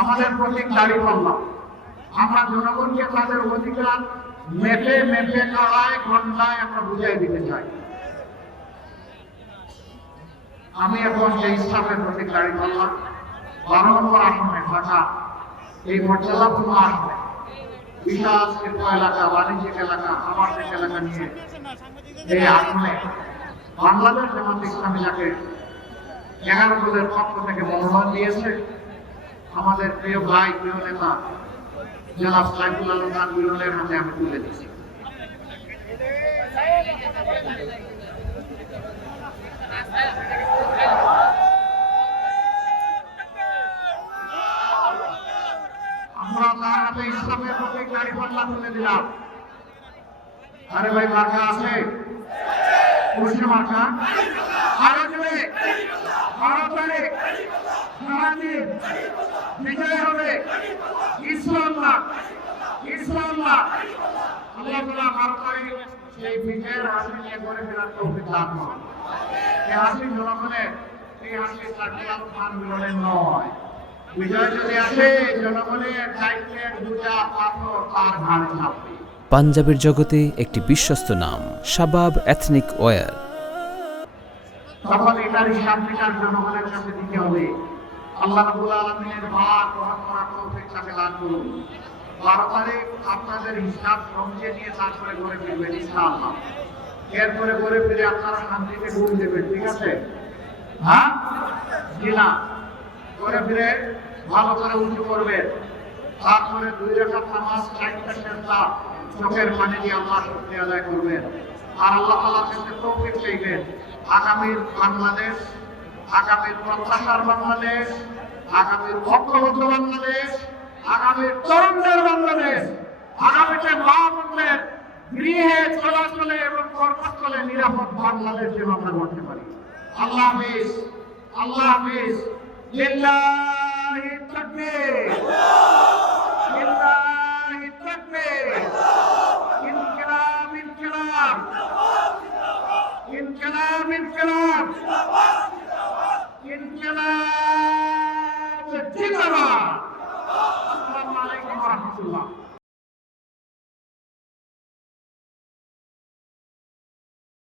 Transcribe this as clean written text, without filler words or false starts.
আমাদের প্রতীক দাঁড়িপাল্লা। আমরা জনগণকে তাদের অধিকার মেপে মেপে কালায় ঘন্টায় আমরা বুঝাই দিতে চাই। আমি এখন যে ইসলামের প্রতীক দাঁড়িপাল্লা 12 নম্বর আসনে ঢাকা এই মর্যাদাপূর্ণ আসনে বিশাল শিল্প এলাকা, বাণিজ্যিক এলাকা, আবাসিক এলাকা নিয়ে এই আসনে বাংলাদেশ জামাত ইসলামী যাকে 11 দলের পক্ষ থেকে মনোনয়ন দিয়েছে আমাদের প্রিয় ভাই, প্রিয় নেতা জনাব সাইফুল আলম খান মিলনের হাতে আমি তুলে দিচ্ছি। আমরা তার হাতে ইসলামের প্রতীক দাঁড়িপাল্লা তুলে দিলাম। আরে ভাই, মার্কা আছে? খুশি মার্কা? আরো জোরে, আরো জোরে, সারাদিন বিজয় হবে ইনশাআল্লাহ, ইনশাআল্লাহ। আল্লাহ তাআলা ভারতের সেই বিজয়ের হাসি নিয়ে করে ফেরার তৌফিক দান করুন। এই হাসি জনগণের, এই হাসি সাকিব খান মিলনের নয়। বিজয় যদি আসে জনগণের দায়িত্বের দুটা পাথর তার ঘাড়ে চাপবে। পাঞ্জাবের জগতে একটি বিশ্বস্ত নাম শাবাব এথনিক ওয়্যার। তখন এটার হিসাব নিকাশ জনগণের কাছে দিতে হবে। আল্লাহ রাব্বুল আলামিনের ভাগ গ্রহণ করার তৌফিক তাকে দান করুন। 12 তারিখ আপনাদের হিসাব সমঝে নিয়ে তারপরে করে ফিরবেন ইনশাআল্লাহ। এরপরে করে ফিরে আপনারা শান্তিতে ঘুম দেবেন, ঠিক আছে? হ্যাঁ জি না? করে ফিরে ভালো করে উঁচু করবেন, তারপরে 2 রাকাত নামাজ 4টা সেজদা চোখের পানি দিয়ে আল্লাহ শুকরিয়া আদায় করবেন। আর আল্লাহ তাআলার কাছে তৌফিক চাইবেন আগামীর বাংলাদেশ, আগামীর প্রত্যাশার বাংলাদেশ, আগামীর ঐক্যবদ্ধ বাংলাদেশ, আগামীর তরুণদের বাংলাদেশ, আগামীতে মা বোনদের গৃহে চলাচলে এবং কর্মস্থলে নিরাপদ বাংলাদেশ যেন আমরা করতে পারি। আল্লাহ হাফেজ, আল্লাহ হাফেজ। লিল্লাহি তাকবীর, লিল্লাহি তাকবীর। ইনকিলাব, ইনকিলাব, ইনকিলাব, ইনকিলাব, ইনকিলাব।